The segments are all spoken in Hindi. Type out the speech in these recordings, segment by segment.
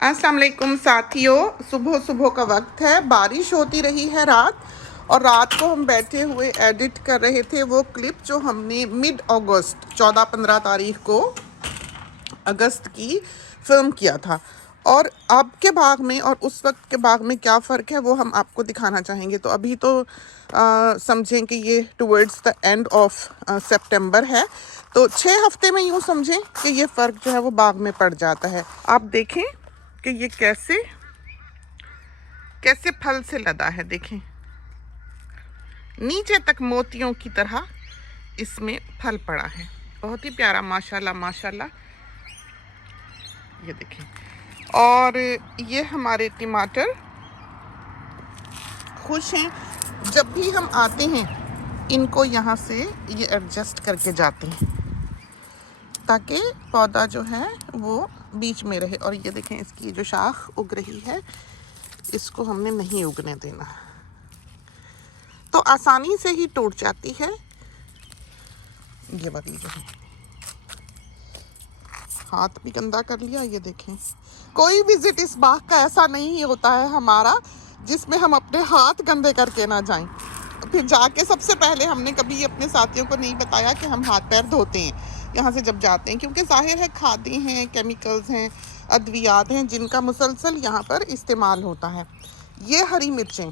अस्सलाम वालेकुम साथियों, सुबह सुबह का वक्त है। बारिश होती रही है रात, और रात को हम बैठे हुए एडिट कर रहे थे वो क्लिप जो हमने मिड अगस्त 14-15 तारीख को अगस्त की फिल्म किया था। और अब के भाग में और उस वक्त के भाग में क्या फ़र्क है वो हम आपको दिखाना चाहेंगे। तो अभी तो समझें कि ये टुवर्ड्स द एंड ऑफ सितंबर है, तो 6 हफ्ते में यूँ समझें कि ये फ़र्क जो है वो भाग में पड़ जाता है। आप देखें कि ये कैसे कैसे फल से लदा है। देखें, नीचे तक मोतियों की तरह इसमें फल पड़ा है। बहुत ही प्यारा, माशाल्लाह माशाल्लाह। ये देखें, और ये हमारे टमाटर खुश हैं। जब भी हम आते हैं इनको यहाँ से ये एडजस्ट करके जाते हैं ताकि पौधा जो है वो बीच में रहे। और ये देखें, इसकी जो शाख उग रही है इसको हमने नहीं उगने देना, तो आसानी से ही टूट जाती है। ये वाली जो है, हाथ भी गंदा कर लिया। ये देखें, कोई विजिट इस बाग का ऐसा नहीं होता है हमारा जिसमें हम अपने हाथ गंदे करके ना जाएं। फिर जाके सबसे पहले हमने कभी अपने साथियों को नहीं बताया कि हम हाथ पैर धोते हैं यहाँ से जब जाते हैं, क्योंकि जाहिर है खादें हैं, केमिकल्स हैं, अद्वियात हैं जिनका मुसलसल यहाँ पर इस्तेमाल होता है। ये हरी मिर्चें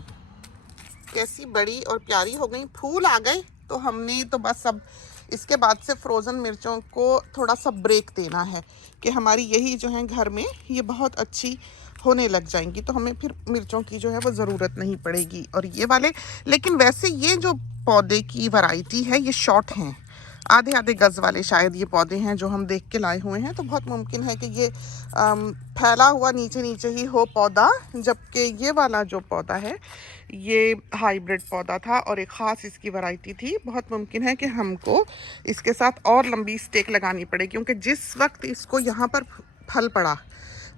कैसी बड़ी और प्यारी हो गई, फूल आ गए। तो हमने तो बस अब इसके बाद से फ्रोज़न मिर्चों को थोड़ा सा ब्रेक देना है कि हमारी यही जो है घर में ये बहुत अच्छी होने लग जाएंगी, तो हमें फिर मिर्चों की जो है वो ज़रूरत नहीं पड़ेगी। और ये वाले, लेकिन वैसे ये जो पौधे की वैरायटी है ये शॉर्ट हैं, आधे आधे गज़ वाले शायद ये पौधे हैं जो हम देख के लाए हुए हैं। तो बहुत मुमकिन है कि ये फैला हुआ नीचे नीचे ही हो पौधा, जबकि ये वाला जो पौधा है ये हाइब्रिड पौधा था और एक ख़ास इसकी वैरायटी थी। बहुत मुमकिन है कि हमको इसके साथ और लंबी स्टेक लगानी पड़े, क्योंकि जिस वक्त इसको यहाँ पर फल पड़ा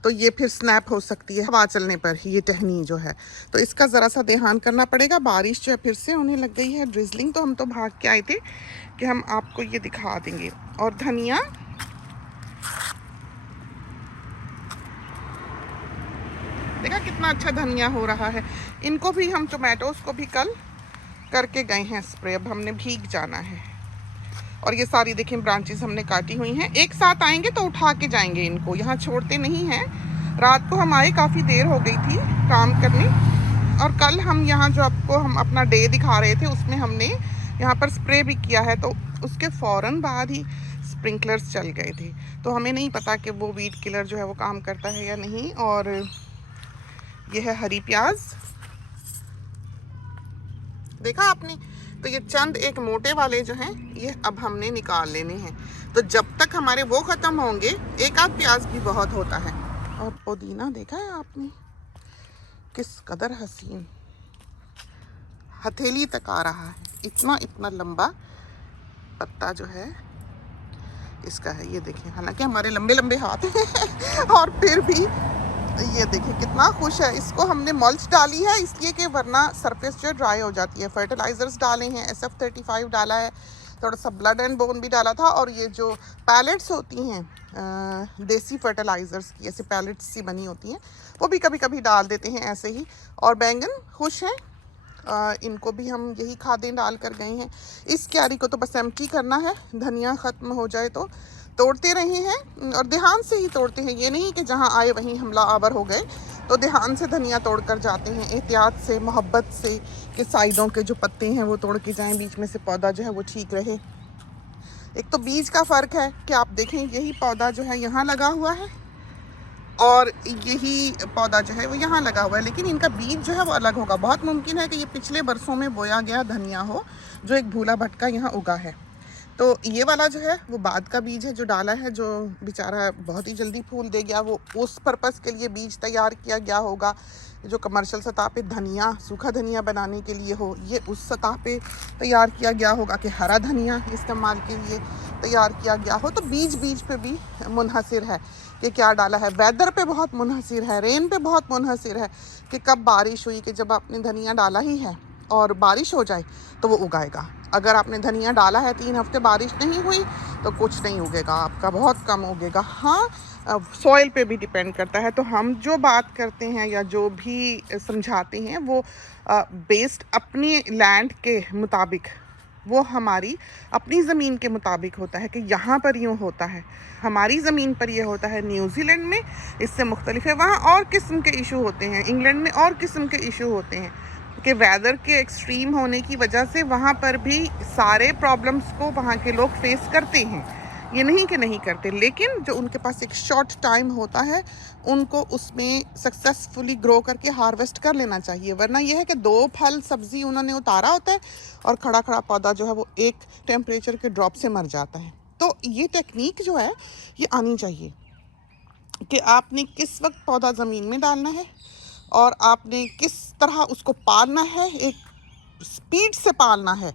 तो ये फिर स्नैप हो सकती है हवा चलने पर, ये टहनी जो है। तो इसका ज़रा सा ध्यान करना पड़ेगा। बारिश जो है फिर से होने लग गई है, ड्रिजलिंग। तो हम तो भाग के आए थे कि हम आपको ये दिखा देंगे। और धनिया, देखा कितना अच्छा धनिया हो रहा है। इनको भी हम टोमेटोज़ को भी कल करके गए हैं स्प्रे, अब हमने भीग जाना है। और ये सारी देखें ब्रांचेस हमने काटी हुई हैं। एक साथ आएंगे तो उठा के जाएंगे, इनको यहाँ छोड़ते नहीं हैं। रात को हम आए, काफ़ी देर हो गई थी काम करने, और कल हम यहाँ जो आपको हम अपना डे दिखा रहे थे उसमें हमने यहाँ पर स्प्रे भी किया है। तो उसके फ़ौरन बाद ही स्प्रिंकलर्स चल गए थे, तो हमें नहीं पता कि वो वीड किलर जो है वो काम करता है या नहीं। और ये है हरी प्याज, देखा आपने। तो ये चंद एक मोटे वाले जो हैं ये अब हमने निकाल लेने हैं। तो जब तक हमारे वो ख़त्म होंगे, एक आध प्याज भी बहुत होता है। और पुदीना देखा है आपने, किस कदर हसीन, हथेली तक आ रहा है, इतना इतना लंबा पत्ता जो है इसका है। ये देखें, हालांकि हमारे लंबे लंबे हाथ हैं और फिर भी ये देखिए कितना खुश है। इसको हमने मल्च डाली है इसलिए कि वरना सरफेस जो ड्राई हो जाती है। फर्टिलाइज़र्स डाले हैं, SF35 डाला है, थोड़ा सा ब्लड एंड बोन भी डाला था। और ये जो पैलेट्स होती हैं देसी फर्टिलाइज़र्स की, ऐसे पैलेट्स सी बनी होती हैं, वो भी कभी कभी डाल देते हैं ऐसे ही। और बैंगन खुश हैं, इनको भी हम यही खादें डाल कर गए हैं। इस क्यारी को तो बस एम्प्टी करना है, धनिया ख़त्म हो जाए तो तोड़ते रहे हैं, और ध्यान से ही तोड़ते हैं। ये नहीं कि जहाँ आए वहीं हमला आवर हो गए, तो ध्यान से धनिया तोड़ कर जाते हैं, एहतियात से, मोहब्बत से, कि साइडों के जो पत्ते हैं वो तोड़ के जाएं, बीच में से पौधा जो है वो ठीक रहे। एक तो बीज का फ़र्क है कि आप देखें, यही पौधा जो है यहाँ लगा हुआ है और यही पौधा जो है वो यहाँ लगा हुआ है, लेकिन इनका बीज जो है वो अलग होगा। बहुत मुमकिन है कि ये पिछले बरसों में बोया गया धनिया हो जो एक भूला भटका यहाँ उगा है। तो ये वाला जो है वो बाद का बीज है जो डाला है, जो बेचारा बहुत ही जल्दी फूल दे गया। वो उस पर्पस के लिए बीज तैयार किया गया होगा जो कमर्शियल सतह पे धनिया, सूखा धनिया बनाने के लिए हो। ये उस सतह पे तैयार किया गया होगा कि हरा धनिया इस्तेमाल के लिए तैयार किया गया हो। तो बीज बीज पे भी मुनहसिर है कि क्या डाला है। वेदर पे बहुत मुनहसिर है, रेन पे बहुत मुनहसिर है कि कब बारिश हुई, कि जब आपने धनिया डाला ही है और बारिश हो जाए तो वो उगाएगा। अगर आपने धनिया डाला है 3 हफ्ते बारिश नहीं हुई तो कुछ नहीं उगेगा आपका, बहुत कम उगेगा। हाँ, सॉइल पे भी डिपेंड करता है। तो हम जो बात करते हैं या जो भी समझाते हैं वो बेस्ड अपनी लैंड के मुताबिक, वो हमारी अपनी ज़मीन के मुताबिक होता है कि यहाँ पर यूँ होता है, हमारी ज़मीन पर ये होता है, न्यूजीलैंड में इससे मुख्तलिफ है, वहाँ और किस्म के इशू होते हैं, इंग्लैंड में और किस्म के इशू होते हैं कि वेदर के एक्सट्रीम होने की वजह से वहाँ पर भी सारे प्रॉब्लम्स को वहाँ के लोग फेस करते हैं, ये नहीं कि नहीं करते, लेकिन जो उनके पास एक शॉर्ट टाइम होता है उनको उसमें सक्सेसफुली ग्रो करके हार्वेस्ट कर लेना चाहिए। वरना यह है कि 2 फल सब्ज़ी उन्होंने उतारा होता है और खड़ा खड़ा पौधा जो है वो एक टेम्परेचर के ड्रॉप से मर जाता है। तो ये टेक्निक जो है ये आनी चाहिए कि आपने किस वक्त पौधा ज़मीन में डालना है और आपने किस तरह उसको पालना है, एक स्पीड से पालना है,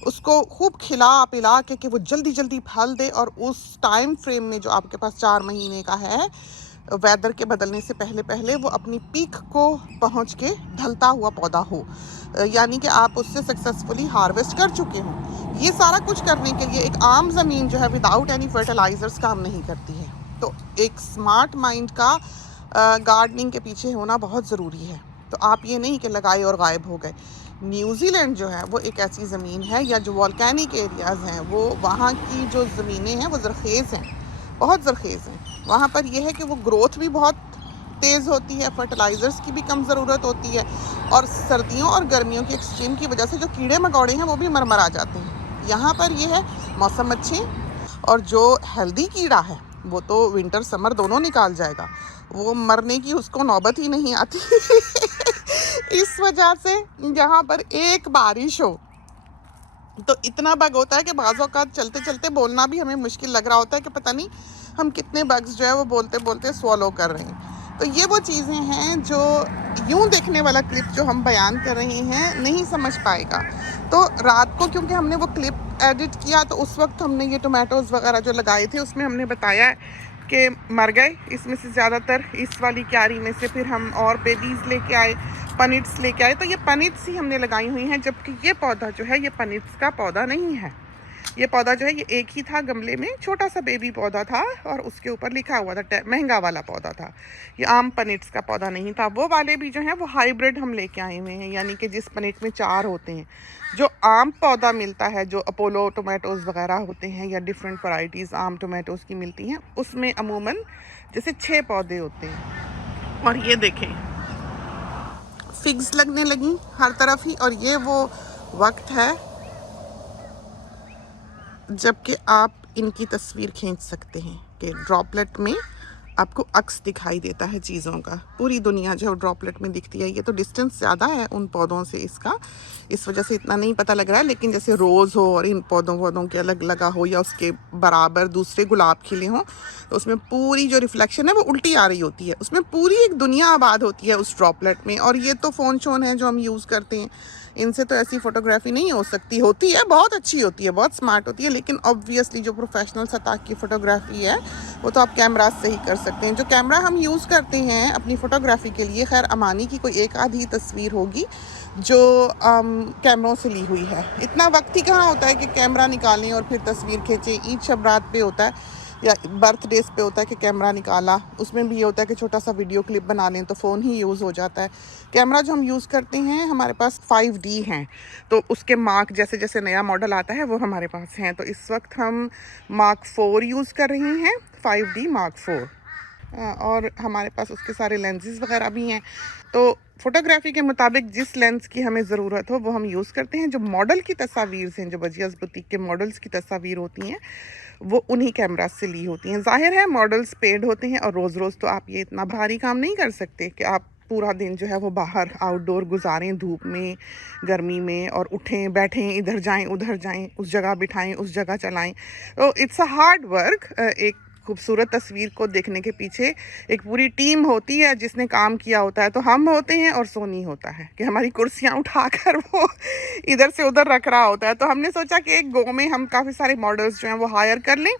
उसको खूब खिला पिला के कि वो जल्दी जल्दी फल दे और उस टाइम फ्रेम में जो आपके पास 4 महीने का है, वेदर के बदलने से पहले पहले वो अपनी पीक को पहुंच के ढलता हुआ पौधा हो, यानी कि आप उससे सक्सेसफुली हार्वेस्ट कर चुके हों। ये सारा कुछ करने के लिए एक आम ज़मीन जो है विदाउट एनी फर्टिलाइज़र्स काम नहीं करती है। तो एक स्मार्ट माइंड का गार्डनिंग के पीछे होना बहुत ज़रूरी है। तो आप ये नहीं कि लगाए और गायब हो गए। न्यूजीलैंड जो है वो एक ऐसी ज़मीन है, या जो वॉल्केनिक एरियाज़ हैं, वो वहाँ की जो ज़मीनें हैं वो ज़रखेज़ हैं, बहुत ज़रखेज़ हैं। वहाँ पर यह है कि वो ग्रोथ भी बहुत तेज़ होती है, फर्टिलाइज़र्स की भी कम ज़रूरत होती है, और सर्दियों और गर्मियों की एक्सट्रीम की वजह से जो कीड़े मकोड़े हैं वो भी मर जाते हैं। यहाँ पर ये है मौसम अच्छे, और जो हेल्दी कीड़ा है वो तो विंटर समर दोनों निकाल जाएगा, वो मरने की उसको नौबत ही नहीं आती। इस वजह से यहाँ पर एक बारिश हो तो इतना बग होता है कि बाज़ औक़ात चलते चलते बोलना भी हमें मुश्किल लग रहा होता है कि पता नहीं हम कितने बग्स जो है वो बोलते बोलते स्वॉलो कर रहे हैं। तो ये वो चीज़ें हैं जो यूं देखने वाला क्लिप जो हम बयान कर रहे हैं नहीं समझ पाएगा। तो रात को क्योंकि हमने वो क्लिप एडिट किया तो उस वक्त हमने ये टोमेटोज़ वगैरह जो लगाए थे उसमें हमने बताया कि मर गए, इसमें से ज़्यादातर इस वाली क्यारी में से फिर हम और बेबीज़ लेके आए, पनिट्स लेके आए। तो ये पनिट्स ही हमने लगाई हुई हैं, जबकि ये पौधा जो है ये पनिट्स का पौधा नहीं है। ये पौधा जो है ये एक ही था गमले में, छोटा सा बेबी पौधा था और उसके ऊपर लिखा हुआ था महंगा वाला पौधा था, ये आम पनिट्स का पौधा नहीं था। वो वाले भी जो हैं वो हाइब्रिड हम लेके आए हुए हैं, यानी कि जिस पनिट में 4 होते हैं। जो आम पौधा मिलता है, जो अपोलो टोमेटोज़ वगैरह होते हैं या डिफरेंट वैरायटीज़ आम टोमेटोज़ की मिलती हैं, उसमें अमूमन जैसे 6 पौधे होते हैं। और ये देखें फिग्स लगने लगी हर तरफ ही, और ये वो वक्त है जबकि आप इनकी तस्वीर खींच सकते हैं कि ड्रॉपलेट में आपको अक्स दिखाई देता है चीज़ों का। पूरी दुनिया जो ड्रॉपलेट में दिखती है। ये तो डिस्टेंस ज़्यादा है उन पौधों से इसका, इस वजह से इतना नहीं पता लग रहा है, लेकिन जैसे रोज़ हो और इन पौधों के अलग लगा हो या उसके बराबर दूसरे गुलाब खिले हों, तो उसमें पूरी जो रिफ्लेक्शन है वो उल्टी आ रही होती है, उसमें पूरी एक दुनिया आबाद होती है उस ड्रॉपलेट में। और ये तो फ़ोन शोन है जो हम यूज़ करते हैं, इनसे तो ऐसी फ़ोटोग्राफी नहीं हो सकती। होती है, बहुत अच्छी होती है, बहुत स्मार्ट होती है, लेकिन ऑब्वियसली जो प्रोफेशनल सतह की फ़ोटोग्राफी है वो तो आप कैमरा से ही कर सकते हैं। जो कैमरा हम यूज़ करते हैं अपनी फ़ोटोग्राफी के लिए, खैर अमानी की कोई एक आधी तस्वीर होगी जो कैमरों से ली हुई है। इतना वक्त ही कहाँ होता है कि कैमरा निकालें और फिर तस्वीर खींचें। ईद शब रात पे होता है या बर्थडेज पे होता है कि कैमरा निकाला, उसमें भी ये होता है कि छोटा सा वीडियो क्लिप बना लें तो फ़ोन ही यूज़ हो जाता है। कैमरा जो हम यूज़ करते हैं हमारे पास 5D हैं, तो उसके मार्क जैसे जैसे नया मॉडल आता है वो हमारे पास हैं। तो इस वक्त हम मार्क 4 यूज़ कर रहे हैं, 5D मार्क 4, और हमारे पास उसके सारे लेंसेज वगैरह भी हैं। तो फ़ोटोग्राफी के मुताबिक जिस लेंस की हमें ज़रूरत हो वो हम यूज़ करते हैं। जो मॉडल की तस्वीर हैं, जो बजियाज़ बुटीक के मॉडल्स की तस्वीर होती हैं, वो उन्हीं कैमरा से ली होती हैं। ज़ाहिर है मॉडल्स पेड होते हैं और रोज़ रोज़ तो आप ये इतना भारी काम नहीं कर सकते कि आप पूरा दिन जो है वो बाहर आउटडोर गुजारें, धूप में, गर्मी में, और उठें बैठें, इधर जाएं उधर जाएं, उस जगह बिठाएं उस जगह चलाएं। तो इट्स अ हार्ड वर्क। एक खूबसूरत तस्वीर को देखने के पीछे एक पूरी टीम होती है जिसने काम किया होता है। तो हम होते हैं और सोनी होता है कि हमारी कुर्सियां उठाकर वो इधर से उधर रख रहा होता है। तो हमने सोचा कि एक गो में हम काफ़ी सारे मॉडल्स जो हैं वो हायर कर लें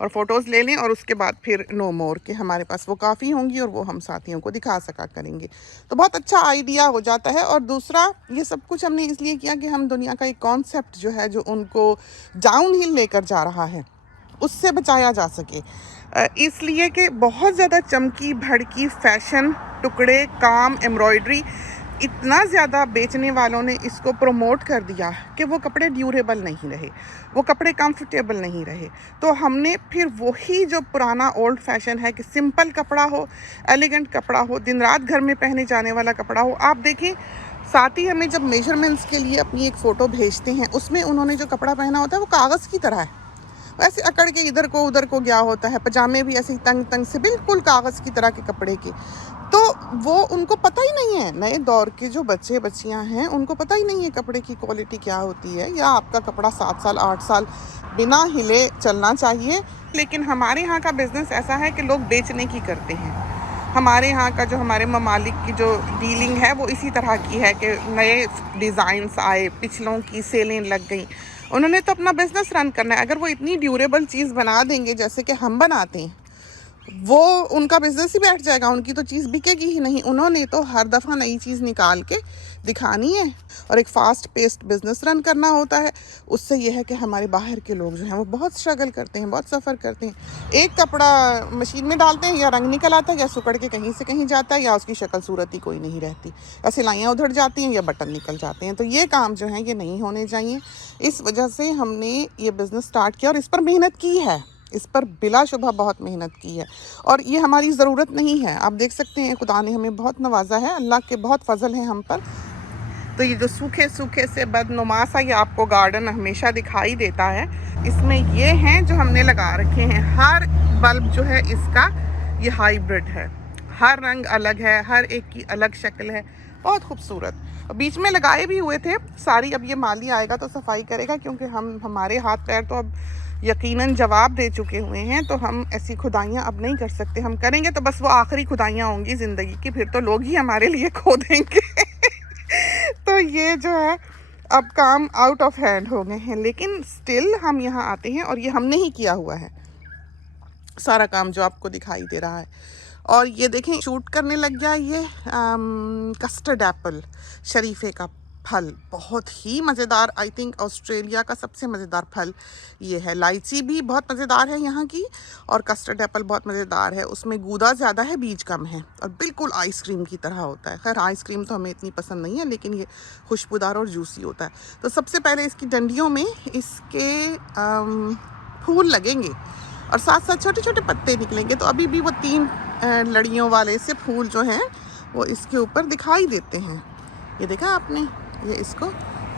और फ़ोटोज़ ले लें, और उसके बाद फिर नो मोर कि हमारे पास वो काफ़ी होंगी और वो हम साथियों को दिखा सका करेंगे। तो बहुत अच्छा आइडिया हो जाता है। और दूसरा, ये सब कुछ हमने इसलिए किया कि हम दुनिया का एक कॉन्सेप्ट जो है जो उनको डाउन हिल लेकर जा रहा है उससे बचाया जा सके। इसलिए कि बहुत ज़्यादा चमकी भड़की फैशन, टुकड़े, काम, एम्ब्रॉयडरी, इतना ज़्यादा बेचने वालों ने इसको प्रमोट कर दिया कि वो कपड़े ड्यूरेबल नहीं रहे, वो कपड़े कंफर्टेबल नहीं रहे। तो हमने फिर वही जो पुराना ओल्ड फैशन है कि सिंपल कपड़ा हो, एलिगेंट कपड़ा हो, दिन रात घर में पहने जाने वाला कपड़ा हो। आप देखें, साथ ही हमें जब मेजरमेंट्स के लिए अपनी एक फ़ोटो भेजते हैं, उसमें उन्होंने जो कपड़ा पहना होता है वो कागज़ की तरह है, वैसे अकड़ के इधर को उधर को गया होता है। पजामे भी ऐसे तंग तंग से, बिल्कुल कागज़ की तरह के कपड़े के। तो वो उनको पता ही नहीं है, नए दौर के जो बच्चे बच्चियां हैं उनको पता ही नहीं है कपड़े की क्वालिटी क्या होती है, या आपका कपड़ा 7 साल 8 साल बिना हिले चलना चाहिए। लेकिन हमारे यहाँ का बिज़नेस ऐसा है कि लोग बेचने की करते हैं। हमारे यहाँ का जो हमारे ममालिक की जो डीलिंग है वो इसी तरह की है कि नए डिज़ाइंस आए, पिछलों की सेलें लग गई, उन्होंने तो अपना बिजनेस रन करना है। अगर वो इतनी ड्यूरेबल चीज़ बना देंगे जैसे कि हम बनाते हैं, वो उनका बिजनेस ही बैठ जाएगा, उनकी तो चीज़ बिकेगी ही नहीं। उन्होंने तो हर दफ़ा नई चीज़ निकाल के दिखानी है और एक फ़ास्ट पेस्ड बिजनेस रन करना होता है। उससे यह है कि हमारे बाहर के लोग जो हैं वो बहुत स्ट्रगल करते हैं, बहुत सफ़र करते हैं। एक कपड़ा मशीन में डालते हैं, या रंग निकल आता है, या सुकड़ के कहीं से कहीं जाता है, या उसकी शक्ल सूरत ही कोई नहीं रहती, या सिलाइयाँ उधड़ जाती हैं, या बटन निकल जाते हैं। तो ये काम जो है ये नहीं होने चाहिए। इस वजह से हमने ये बिज़नेस स्टार्ट किया और इस पर मेहनत की है, इस पर बिलाशुबा बहुत मेहनत की है। और ये हमारी ज़रूरत नहीं है, आप देख सकते हैं खुदा ने हमें बहुत नवाजा है, अल्लाह के बहुत फजल है हम पर। तो ये जो सूखे सूखे से बदनुमा सा ये आपको गार्डन हमेशा दिखाई देता है, इसमें ये हैं जो हमने लगा रखे हैं। हर बल्ब जो है इसका ये हाइब्रिड है, हर रंग अलग है, हर एक की अलग शक्ल है, बहुत खूबसूरत। बीच में लगाए भी हुए थे सारी, अब ये माली आएगा तो सफाई करेगा, क्योंकि हमारे हाथ पैर तो अब यकीनन जवाब दे चुके हुए हैं, तो हम ऐसी खुदाइयाँ अब नहीं कर सकते। हम करेंगे तो बस वो आखिरी खुदाइयाँ होंगी ज़िंदगी की, फिर तो लोग ही हमारे लिए खोदेंगे। तो ये जो है अब काम आउट ऑफ हैंड हो गए हैं, लेकिन स्टिल हम यहाँ आते हैं और ये हमने ही किया हुआ है सारा काम जो आपको दिखाई दे रहा है। और ये देखें शूट करने लग गया ये कस्टर्ड एप्पल, शरीफे का फल, बहुत ही मज़ेदार, आई थिंक ऑस्ट्रेलिया का सबसे मज़ेदार फल ये है। लाइची भी बहुत मज़ेदार है यहाँ की, और कस्टर्ड एप्पल बहुत मज़ेदार है, उसमें गूदा ज़्यादा है, बीज कम है, और बिल्कुल आइसक्रीम की तरह होता है। खैर आइसक्रीम तो हमें इतनी पसंद नहीं है, लेकिन ये खुशबूदार और जूसी होता है। तो सबसे पहले इसकी डंडियों में इसके फूल लगेंगे और साथ साथ छोटे छोटे पत्ते निकलेंगे। तो अभी भी वो 3 लड़ियों वाले से फूल जो हैं वो इसके ऊपर दिखाई देते हैं। ये देखा आपने, ये इसको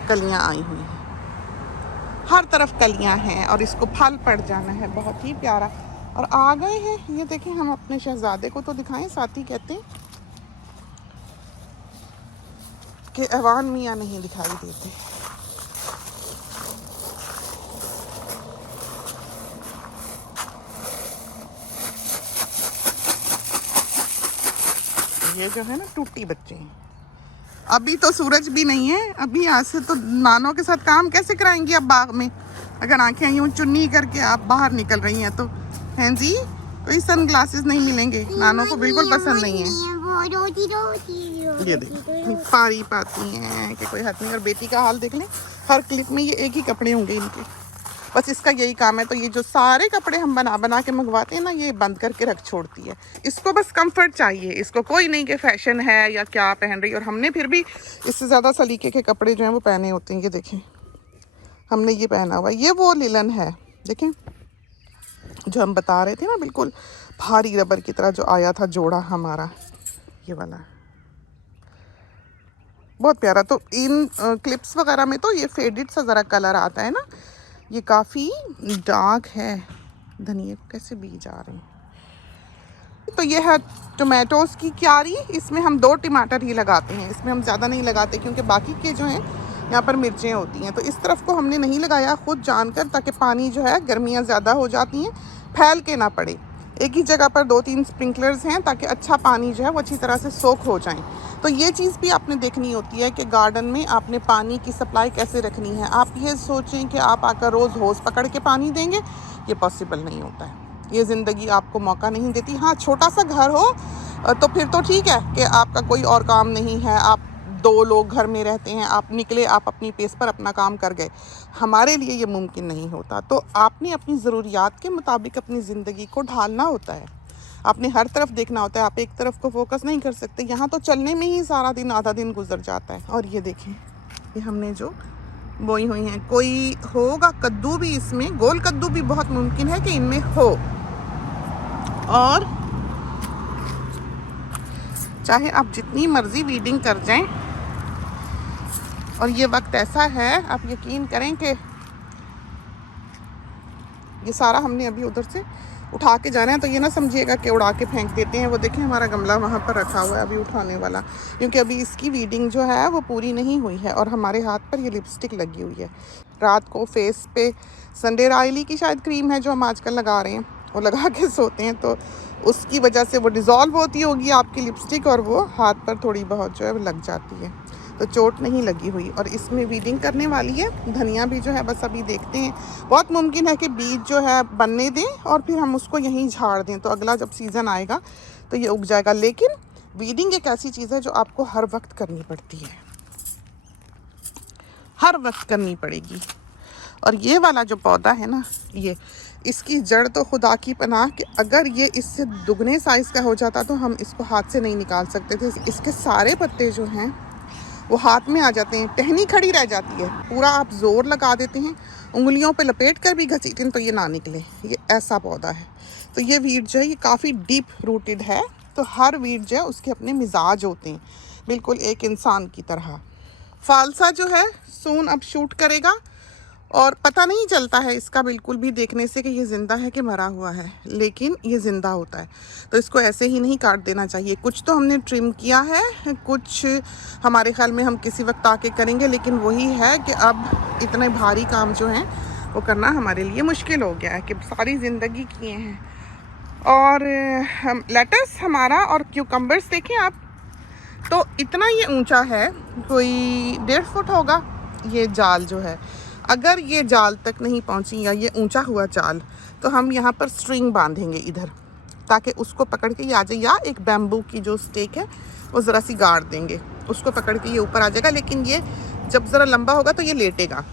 कलियां आई हुई हैं, हर तरफ कलियां हैं, और इसको फल पड़ जाना है, बहुत ही प्यारा। और आ गए हैं, ये देखें, हम अपने शहजादे को तो दिखाएं, साथ ही कहते हैं कि अवान मियाँ नहीं दिखाई देते। ये जो है ना टूटी बच्चे हैं, अभी तो सूरज भी नहीं है, अभी यहाँ से तो नानों के साथ काम कैसे कराएंगी अब बाग में, अगर आंखें यूँ चुन्नी करके आप बाहर निकल रही हैं तो। हैं जी, कोई सन ग्लासेस नहीं मिलेंगे, नानों को बिल्कुल पसंद नहीं है। ये देखिए पारी पाती हैं कि कोई हद नहीं। और बेटी का हाल देख लें, हर क्लिप में ये एक ही कपड़े होंगे इनके, बस इसका यही काम है। तो ये जो सारे कपड़े हम बना बना के मंगवाते हैं ना, ये बंद करके रख छोड़ती है। इसको बस कंफर्ट चाहिए, इसको कोई नहीं कि फैशन है या क्या पहन रही है। और हमने फिर भी इससे ज़्यादा सलीके के कपड़े जो हैं वो पहने होते हैं। ये देखें, हमने ये पहना हुआ, ये वो लिलन है, देखें जो हम बता रहे थे ना, बिल्कुल भारी रबर की तरह जो आया था जोड़ा हमारा, ये वाला बहुत प्यारा। तो इन क्लिप्स वगैरह में तो ये फेडेड सा ज़रा कलर आता है ना, ये काफ़ी डार्क है। धनिया को कैसे बीज आ रहे हैं। तो ये है टोमेटोज़ की क्यारी, इसमें हम 2 टमाटर ही लगाते हैं, इसमें हम ज़्यादा नहीं लगाते, क्योंकि बाकी के जो हैं यहाँ पर मिर्चें होती हैं। तो इस तरफ को हमने नहीं लगाया खुद जानकर, ताकि पानी जो है, गर्मियाँ ज़्यादा हो जाती हैं, फैल के ना पड़े। एक ही जगह पर 2-3 स्प्रिंकलर्स हैं, ताकि अच्छा पानी जो है वो अच्छी तरह से सोख हो जाए। तो ये चीज़ भी आपने देखनी होती है कि गार्डन में आपने पानी की सप्लाई कैसे रखनी है। आप ये सोचें कि आप आकर रोज़ होस पकड़ के पानी देंगे, ये पॉसिबल नहीं होता है, ये ज़िंदगी आपको मौका नहीं देती। हाँ, छोटा सा घर हो तो फिर तो ठीक है कि आपका कोई और काम नहीं है, आप 2 लोग घर में रहते हैं, आप निकले, आप अपनी पेस पर अपना काम कर गए। हमारे लिए ये मुमकिन नहीं होता। तो आपने अपनी ज़रूरियात के मुताबिक अपनी ज़िंदगी को ढालना होता है। आपने हर तरफ देखना होता है, आप एक तरफ को फोकस नहीं कर सकते। यहाँ तो चलने में ही सारा दिन, आधा दिन गुजर जाता है। और ये देखें, ये हमने जो बोई हुई हैं, कोई होगा कद्दू भी इसमें, गोल कद्दू भी बहुत मुमकिन है कि इनमें हो। और चाहे आप जितनी मर्जी वीडिंग कर जाएं, और ये वक्त ऐसा है, आप यकीन करें कि ये सारा हमने अभी उधर से उठा के जा रहे हैं, तो ये ना समझिएगा कि उड़ा के फेंक देते हैं। वो देखें हमारा गमला वहाँ पर रखा हुआ है अभी उठाने वाला, क्योंकि अभी इसकी वीडिंग जो है वो पूरी नहीं हुई है। और हमारे हाथ पर ये लिपस्टिक लगी हुई है। रात को फेस पे संडे रायली की शायद क्रीम है जो हम आजकल लगा रहे हैं, वो लगा के सोते हैं, तो उसकी वजह से वो डिज़ोल्व होती होगी आपकी लिपस्टिक, और वो हाथ पर थोड़ी बहुत जो है वो लग जाती है। तो चोट नहीं लगी हुई। और इसमें वीडिंग करने वाली है। धनिया भी जो है बस अभी देखते हैं, बहुत मुमकिन है कि बीज जो है बनने दें और फिर हम उसको यहीं झाड़ दें, तो अगला जब सीज़न आएगा तो ये उग जाएगा। लेकिन वीडिंग एक ऐसी चीज़ है जो आपको हर वक्त करनी पड़ती है, हर वक्त करनी पड़ेगी। और ये वाला जो पौधा है ना, ये इसकी जड़ तो खुदा की पनाह कि अगर ये इससे दुगने साइज़ का हो जाता तो हम इसको हाथ से नहीं निकाल सकते थे। इसके सारे पत्ते जो हैं वो हाथ में आ जाते हैं, टहनी खड़ी रह जाती है। पूरा आप जोर लगा देते हैं, उंगलियों पे लपेट कर भी घसीटें तो ये ना निकले। ये ऐसा पौधा है। तो ये वीड जो है ये काफ़ी डीप रूटेड है। तो हर वीड जो है उसके अपने मिजाज होते हैं, बिल्कुल एक इंसान की तरह। फालसा जो है सून अब शूट करेगा, और पता नहीं चलता है इसका बिल्कुल भी देखने से कि ये ज़िंदा है कि मरा हुआ है, लेकिन ये ज़िंदा होता है। तो इसको ऐसे ही नहीं काट देना चाहिए। कुछ तो हमने ट्रिम किया है, कुछ हमारे ख्याल में हम किसी वक्त आके करेंगे, लेकिन वही है कि अब इतने भारी काम जो हैं वो करना हमारे लिए मुश्किल हो गया है कि सारी ज़िंदगी किए हैं। और हम लेटस हमारा और क्यूकम्बर्स देखें आप, तो इतना ये ऊंचा है, कोई 1.5 फुट होगा ये जाल जो है। अगर ये जाल तक नहीं पहुंची या ये ऊंचा हुआ जाल, तो हम यहाँ पर स्ट्रिंग बांधेंगे इधर, ताकि उसको पकड़ के ये आ जाए, या एक बैम्बू की जो स्टेक है वो ज़रा सी गाड़ देंगे, उसको पकड़ के ये ऊपर आ जाएगा। लेकिन ये जब ज़रा लंबा होगा तो ये लेटेगा।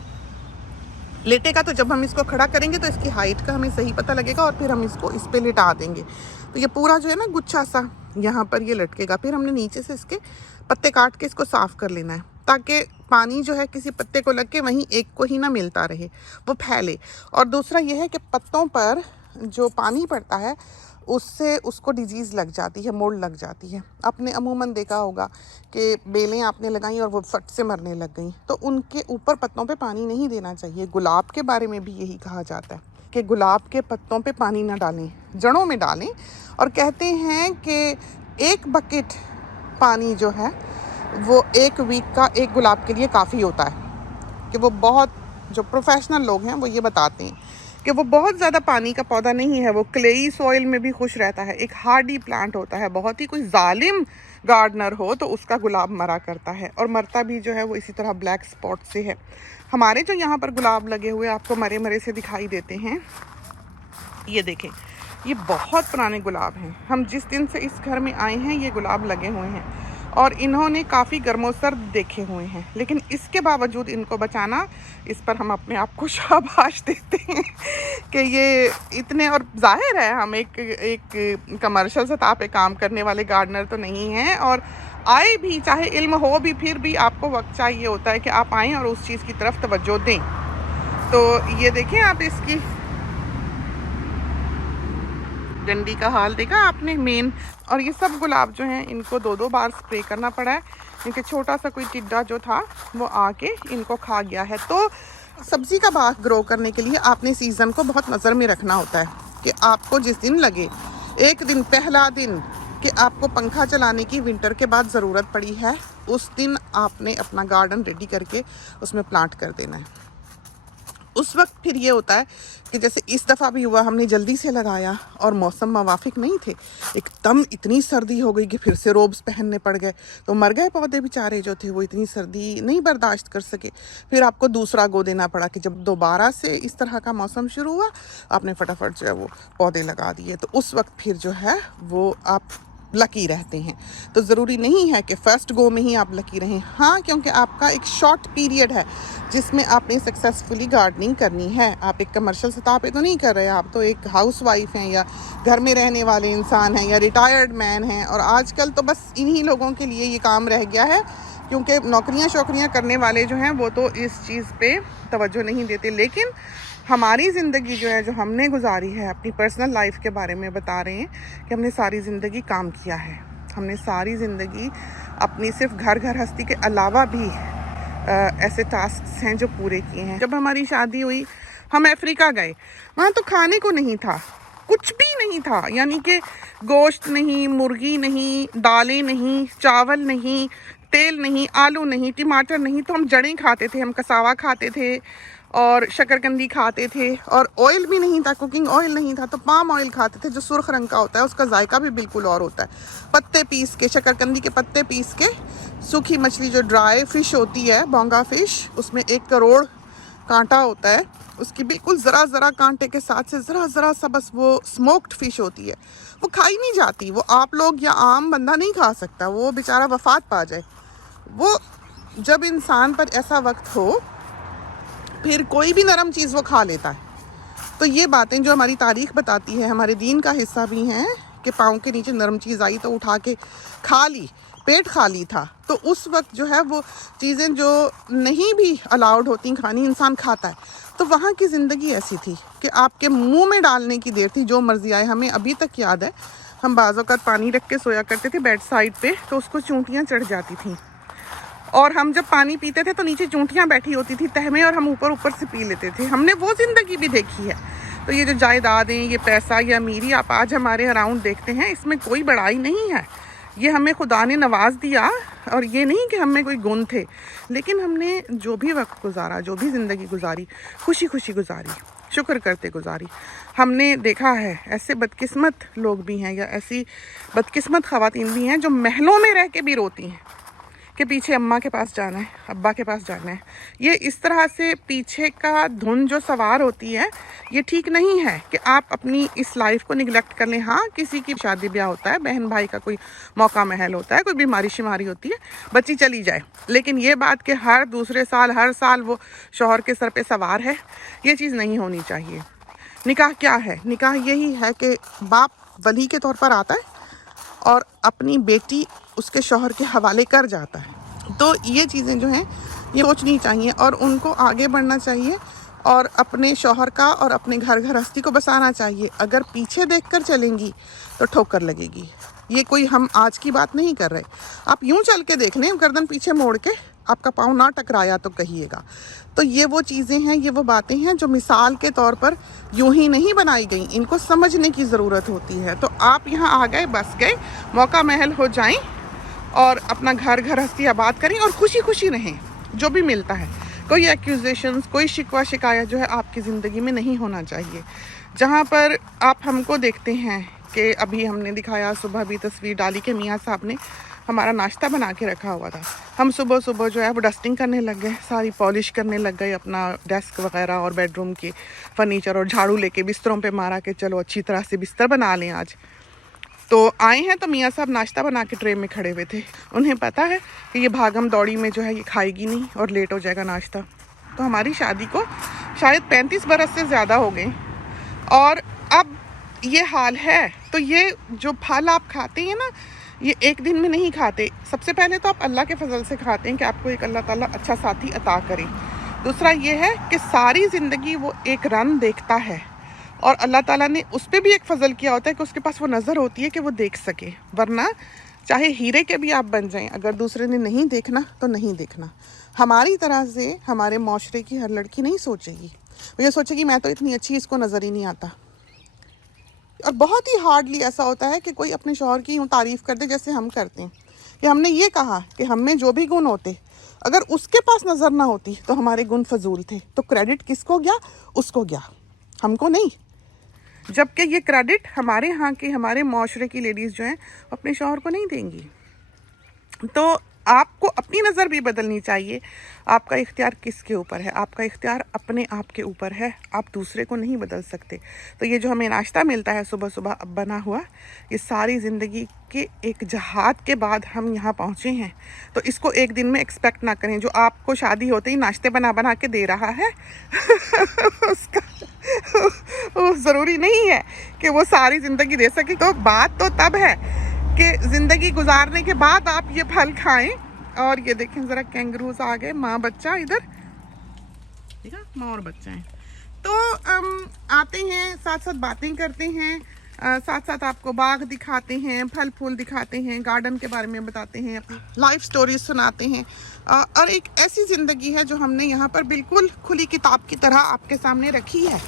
तो जब हम इसको खड़ा करेंगे तो इसकी हाइट का हमें सही पता लगेगा, और फिर हम इसको इस पर लिटा देंगे। तो ये पूरा जो है ना गुच्छा सा यहाँ पर ये लटकेगा। फिर हमने नीचे से इसके पत्ते काट के इसको साफ़ कर लेना है, ताकि पानी जो है किसी पत्ते को लग के वहीं एक को ही ना मिलता रहे, वो फैले। और दूसरा ये है कि पत्तों पर जो पानी पड़ता है उससे उसको डिजीज़ लग जाती है, मोल्ड लग जाती है। आपने अमूमन देखा होगा कि बेलें आपने लगाई और वो फट से मरने लग गई, तो उनके ऊपर पत्तों पे पानी नहीं देना चाहिए। गुलाब के बारे में भी यही कहा जाता है कि गुलाब के पत्तों पे पानी ना डालें, जड़ों में डालें। और कहते हैं कि 1 बकेट पानी जो है वो 1 वीक का एक गुलाब के लिए काफ़ी होता है। कि वो बहुत, जो प्रोफेशनल लोग हैं वो ये बताते हैं कि वो बहुत ज़्यादा पानी का पौधा नहीं है, वो क्लेई सॉइल में भी खुश रहता है, एक हार्डी प्लांट होता है। बहुत ही कोई जालिम गार्डनर हो तो उसका गुलाब मरा करता है, और मरता भी जो है वो इसी तरह ब्लैक स्पॉट से है। हमारे जो यहाँ पर गुलाब लगे हुए आपको मरे मरे से दिखाई देते हैं, ये देखें, ये बहुत पुराने गुलाब हैं। हम जिस दिन से इस घर में आए हैं ये गुलाब लगे हुए हैं, और इन्होंने काफ़ी गर्मोसर्द देखे हुए हैं, लेकिन इसके बावजूद इनको बचाना, इस पर हम अपने आप को शाबाश देते हैं कि ये इतने। और जाहिर है हम एक कमर्शियल सतह पे काम करने वाले गार्डनर तो नहीं हैं, और आए भी, चाहे इल्म हो भी, फिर भी आपको वक्त चाहिए होता है कि आप आएँ और उस चीज़ की तरफ तवज्जो दें। तो ये देखें आप, इसकी डंडी का हाल देखा आपने मेन। और ये सब गुलाब जो हैं इनको 2-2 बार स्प्रे करना पड़ा है, क्योंकि छोटा सा कोई टिड्डा जो था वो आके इनको खा गया है। तो सब्ज़ी का बाग ग्रो करने के लिए आपने सीज़न को बहुत नज़र में रखना होता है कि आपको जिस दिन लगे, एक दिन, पहला दिन कि आपको पंखा चलाने की विंटर के बाद ज़रूरत पड़ी है, उस दिन आपने अपना गार्डन रेडी करके उसमें प्लांट कर देना है। उस वक्त फिर ये होता है कि जैसे इस दफ़ा भी हुआ, हमने जल्दी से लगाया और मौसम मुवाफिक नहीं थे, एकदम इतनी सर्दी हो गई कि फिर से रोब्स पहनने पड़ गए, तो मर गए पौधे बेचारे जो थे, वो इतनी सर्दी नहीं बर्दाश्त कर सके। फिर आपको दूसरा गो देना पड़ा कि जब दोबारा से इस तरह का मौसम शुरू हुआ, आपने फटाफट जो है वो पौधे लगा दिए। तो उस वक्त फिर जो है वो आप लकी रहते हैं। तो ज़रूरी नहीं है कि फ़र्स्ट गो में ही आप लकी रहें। हाँ, क्योंकि आपका एक शॉर्ट पीरियड है जिसमें आपने सक्सेसफुली गार्डनिंग करनी है। आप एक कमर्शियल सतह पे तो नहीं कर रहे, आप तो एक हाउसवाइफ हैं या घर में रहने वाले इंसान हैं या रिटायर्ड मैन हैं। और आजकल तो बस इन्हीं लोगों के लिए ये काम रह गया है, क्योंकि नौकरियां करने वाले जो हैं वो तो इस चीज़ पे तवज्जो नहीं देते। लेकिन हमारी ज़िंदगी जो है, जो हमने गुजारी है, अपनी पर्सनल लाइफ के बारे में बता रहे हैं कि हमने सारी ज़िंदगी काम किया है। हमने सारी ज़िंदगी अपनी सिर्फ घर गृहस्थी के अलावा भी ऐसे टास्क हैं जो पूरे किए हैं। जब हमारी शादी हुई, हम अफ्रीका गए, वहाँ तो खाने को नहीं था, कुछ भी नहीं था। यानी कि गोश्त नहीं, मुर्गी नहीं, दालें नहीं, चावल नहीं, तेल नहीं, आलू नहीं, टमाटर नहीं। तो हम जड़ें खाते थे, हम कसावा खाते थे और शकरकंदी खाते थे। और ऑयल भी नहीं था, कुकिंग ऑयल नहीं था, तो पाम ऑयल खाते थे जो सुर्ख रंग का होता है, उसका जायका भी बिल्कुल और होता है। पत्ते पीस के, शकरकंदी के पत्ते पीस के, सूखी मछली जो ड्राई फिश होती है, बोंगा फिश, उसमें 1 करोड़ कांटा होता है, उसकी बिल्कुल ज़रा ज़रा कांटे के साथ से ज़रा सा बस वो स्मोक्ड फ़िश होती है, वो खाई नहीं जाती। वो आप लोग या आम बंदा नहीं खा सकता, वो बेचारा वफात पा जाए। वो जब इंसान पर ऐसा वक्त हो, फिर कोई भी नरम चीज़ वो खा लेता है। तो ये बातें जो हमारी तारीख़ बताती है, हमारे दीन का हिस्सा भी हैं कि पाँव के नीचे नरम चीज़ आई तो उठा के खा ली, पेट खाली था। तो उस वक्त जो है वो चीज़ें जो नहीं भी अलाउड होती खानी, इंसान खाता है। तो वहाँ की ज़िंदगी ऐसी थी कि आपके मुंह में डालने की देर थी, जो मर्जी आए। हमें अभी तक याद है, हम बाज़ औक़ात पानी रख के सोया करते थे बेड साइड पे, तो उसको चूंटियाँ चढ़ जाती थीं। और हम जब पानी पीते थे तो नीचे चूंटियाँ बैठी होती थी तह में, और हम ऊपर ऊपर से पी लेते थे। हमने वो ज़िंदगी भी देखी है। तो ये जो जायदादें, ये पैसा, ये अमीरी आप आज हमारे अराउंड देखते हैं, इसमें कोई बड़ाई नहीं है। ये हमें खुदा ने नवाज दिया, और ये नहीं कि हमें कोई गुण थे। लेकिन हमने जो भी वक्त गुजारा, जो भी ज़िंदगी गुजारी, खुशी खुशी गुजारी, शुक्र करते गुजारी। हमने देखा है ऐसे बदकिस्मत लोग भी हैं, या ऐसी बदकिस्मत ख़वातीन भी हैं जो महलों में रह के भी रोती हैं कि पीछे अम्मा के पास जाना है, अब्बा के पास जाना है। ये इस तरह से पीछे का धुन जो सवार होती है, ये ठीक नहीं है कि आप अपनी इस लाइफ को निगलेक्ट कर लें। हाँ, किसी की शादी ब्याह होता है, बहन भाई का कोई मौका महल होता है, कोई बीमारी शिमारी होती है, बच्ची चली जाए। लेकिन ये बात कि हर दूसरे साल, हर साल वो शौहर के सर पे सवार है, ये चीज़ नहीं होनी चाहिए। निकाह क्या है? निकाह यही है कि बाप वली के तौर पर आता है और अपनी बेटी उसके शौहर के हवाले कर जाता है। तो ये चीज़ें जो हैं ये सोचनी चाहिए और उनको आगे बढ़ना चाहिए और अपने शौहर का और अपने घर गृहस्थी को बसाना चाहिए। अगर पीछे देखकर चलेंगी तो ठोकर लगेगी। ये कोई हम आज की बात नहीं कर रहे। आप यूं चल के देख लें, गर्दन पीछे मोड़ के, आपका पाँव ना टकराया तो कहिएगा। तो ये वो चीज़ें हैं, ये वो बातें हैं जो मिसाल के तौर पर यूं ही नहीं बनाई गई, इनको समझने की ज़रूरत होती है। तो आप यहाँ आ गए, बस गए, मौका महल हो जाएं और अपना घर गृहस्थी आबाद करें और खुशी खुशी रहें। जो भी मिलता है, कोई एक्यूजेशंस, कोई शिकवा शिकायत जो है आपकी ज़िंदगी में नहीं होना चाहिए। जहाँ पर आप हमको देखते हैं कि अभी हमने दिखाया, सुबह भी तस्वीर डाली कि मियाँ साहब ने हमारा नाश्ता बना के रखा हुआ था। हम सुबह सुबह जो है वो डस्टिंग करने लग गए, सारी पॉलिश करने लग गए, अपना डेस्क वगैरह और बेडरूम के फर्नीचर, और झाड़ू लेके बिस्तरों पे मारा कि चलो अच्छी तरह से बिस्तर बना लें आज। तो आए हैं तो मियाँ साहब नाश्ता बना के ट्रे में खड़े हुए थे। उन्हें पता है कि ये भागम दौड़ी में जो है ये खाएगी नहीं और लेट हो जाएगा नाश्ता। तो हमारी शादी को शायद 35 बरस से ज़्यादा हो गए और अब ये हाल है। तो ये जो फल आप खाते हैं ना, ये एक दिन में नहीं खाते। सबसे पहले तो आप अल्लाह के फजल से खाते हैं कि आपको एक अल्लाह ताला अच्छा साथी अता करे। दूसरा ये है कि सारी ज़िंदगी वो एक रन देखता है और अल्लाह ताला ने उस पर भी एक फ़ज़ल किया होता है कि उसके पास वो नज़र होती है कि वो देख सके। वरना चाहे हीरे के भी आप बन जाएं, अगर दूसरे ने नहीं देखना तो नहीं देखना। हमारी तरह से हमारे माशरे की हर लड़की नहीं सोचेगी, वो ये सोचेगी मैं तो इतनी अच्छी, इसको नज़र ही नहीं आता। और बहुत ही हार्डली ऐसा होता है कि कोई अपने शौहर की यूँ तारीफ़ कर दे जैसे हम करते हैं कि हमने ये कहा कि हम में जो भी गुण होते, अगर उसके पास नज़र ना होती तो हमारे गुण फजूल थे। तो क्रेडिट किसको गया? उसको गया, हमको नहीं। जबकि ये क्रेडिट हमारे यहाँ के, हमारे माशरे की लेडीज़ जो हैं अपने शौहर को नहीं देंगी। तो आपको अपनी नज़र भी बदलनी चाहिए। आपका इख्तियार किसके ऊपर है? आपका इख्तियार अपने आप के ऊपर है, आप दूसरे को नहीं बदल सकते। तो ये जो हमें नाश्ता मिलता है सुबह सुबह अब बना हुआ, ये सारी ज़िंदगी के एक जहाद के बाद हम यहाँ पहुँचे हैं। तो इसको एक दिन में एक्सपेक्ट ना करें। जो आपको शादी होते ही नाश्ते बना बना के दे रहा है उसका वो ज़रूरी नहीं है कि वो सारी ज़िंदगी दे सके। तो बात तो तब है कि ज़िंदगी गुजारने के बाद आप ये फल खाएं। और ये देखें ज़रा, कैंगरूज आ गए, माँ बच्चा इधर, ठीक है, माँ और बच्चा है। तो आते हैं, साथ साथ बातें करते हैं, साथ साथ आपको बाग दिखाते हैं, फल फूल दिखाते हैं, गार्डन के बारे में बताते हैं, अपनी लाइफ स्टोरी सुनाते हैं। और एक ऐसी ज़िंदगी है जो हमने यहाँ पर बिल्कुल खुली किताब की तरह आपके सामने रखी है,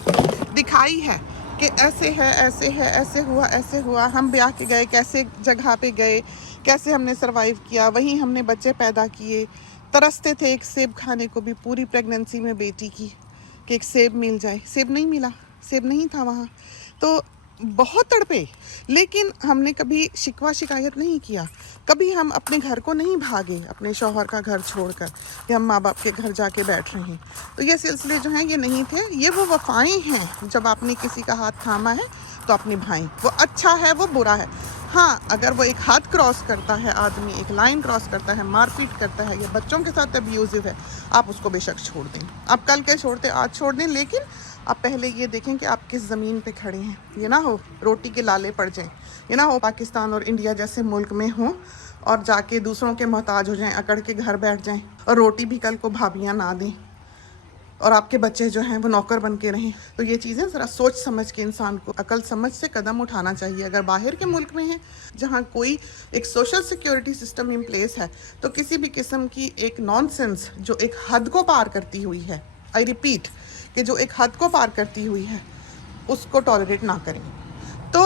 दिखाई है कि ऐसे है, ऐसे है, ऐसे हुआ, ऐसे हुआ। हम ब्याह के गए, कैसे जगह पे गए, कैसे हमने सरवाइव किया, वहीं हमने बच्चे पैदा किए। तरसते थे एक सेब खाने को भी पूरी प्रेगनेंसी में बेटी की, कि एक सेब मिल जाए। सेब नहीं मिला, सेब नहीं था वहाँ। तो बहुत तड़पे, लेकिन हमने कभी शिकवा शिकायत नहीं किया। कभी हम अपने घर को नहीं भागे, अपने शौहर का घर छोड़कर, कि हम माँ बाप के घर जाके बैठ रहे हैं। तो ये सिलसिले जो हैं ये नहीं थे। ये वो वफ़ाएं हैं, जब आपने किसी का हाथ थामा है तो आप निभाएं। वो अच्छा है, वो बुरा है। हाँ, अगर वो एक हद क्रॉस करता है, आदमी एक लाइन क्रॉस करता है, मारपीट करता है या बच्चों के साथ अब्यूजिव है, आप उसको बेशक छोड़ दें। आप कल के छोड़ते आज छोड़ दें, लेकिन आप पहले ये देखें कि आप किस ज़मीन पे खड़े हैं। ये ना हो रोटी के लाले पड़ जाएं, ये ना हो पाकिस्तान और इंडिया जैसे मुल्क में हो और जाके दूसरों के मोहताज हो जाएं, अकड़ के घर बैठ जाएं, और रोटी भी कल को भाभियाँ ना दें, और आपके बच्चे जो हैं वो नौकर बन के रहें। तो ये चीज़ें ज़रा सोच समझ के इंसान को अकल समझ से कदम उठाना चाहिए। अगर बाहर के मुल्क में है जहाँ कोई एक social security system in place है, तो किसी भी किस्म की एक नॉनसेंस जो एक हद को पार करती हुई है, आई रिपीट, कि जो एक हद को पार करती हुई है, उसको टॉलरेट ना करें। तो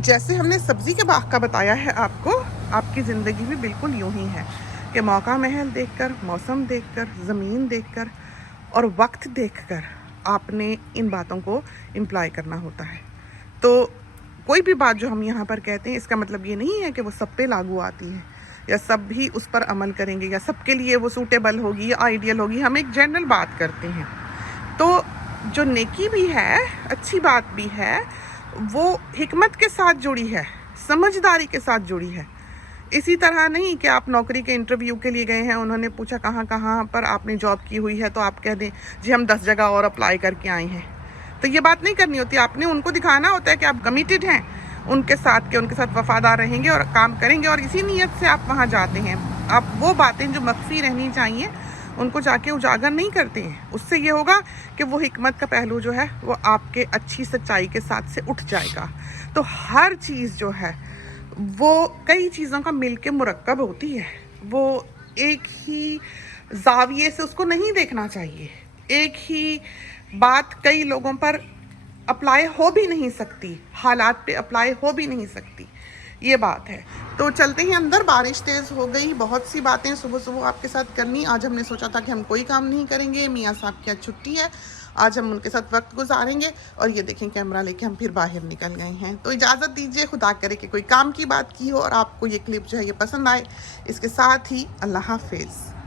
जैसे हमने सब्ज़ी के बाग का बताया है आपको, आपकी ज़िंदगी भी बिल्कुल यूँ ही है कि मौका महल देखकर, मौसम देखकर, ज़मीन देखकर और वक्त देखकर आपने इन बातों को इम्प्लाई करना होता है। तो कोई भी बात जो हम यहाँ पर कहते हैं, इसका मतलब ये नहीं है कि वो सब पे लागू आती है या सब भी उस पर अमल करेंगे या सबके लिए वो सूटेबल होगी या आइडियल होगी। हम एक जनरल बात करते हैं। तो जो नेकी भी है, अच्छी बात भी है, वो हिकमत के साथ जुड़ी है, समझदारी के साथ जुड़ी है। इसी तरह नहीं कि आप नौकरी के इंटरव्यू के लिए गए हैं, उन्होंने पूछा कहाँ कहाँ पर आपने जॉब की हुई है, तो आप कह दें जी हम 10 जगह और अप्लाई करके आए हैं। तो ये बात नहीं करनी होती। आपने उनको दिखाना होता है कि आप कमिटेड हैं उनके साथ, के उनके साथ वफादार रहेंगे और काम करेंगे, और इसी नीयत से आप वहाँ जाते हैं। आप वो बातें जो मख्फी रहनी चाहिए उनको जाके उजागर नहीं करते हैं। उससे ये होगा कि वो हिकमत का पहलू जो है वो आपके अच्छी सच्चाई के साथ से उठ जाएगा। तो हर चीज़ जो है वो कई चीज़ों का मिलके मुरक्कब होती है। वो एक ही जाविये से उसको नहीं देखना चाहिए। एक ही बात कई लोगों पर अप्लाई हो भी नहीं सकती, हालात पे अप्लाई हो भी नहीं सकती, ये बात है। तो चलते हैं अंदर। बारिश तेज़ हो गई, बहुत सी बातें सुबह सुबह आपके साथ करनी। आज हमने सोचा था कि हम कोई काम नहीं करेंगे, मियाँ साहब की आज छुट्टी है, आज हम उनके साथ वक्त गुजारेंगे। और ये देखें कैमरा लेके हम फिर बाहर निकल गए हैं। तो इजाज़त दीजिए, खुदा करे कि कोई काम की बात की हो और आपको ये क्लिप जो है ये पसंद आए। इसके साथ ही अल्लाह हाफिज़।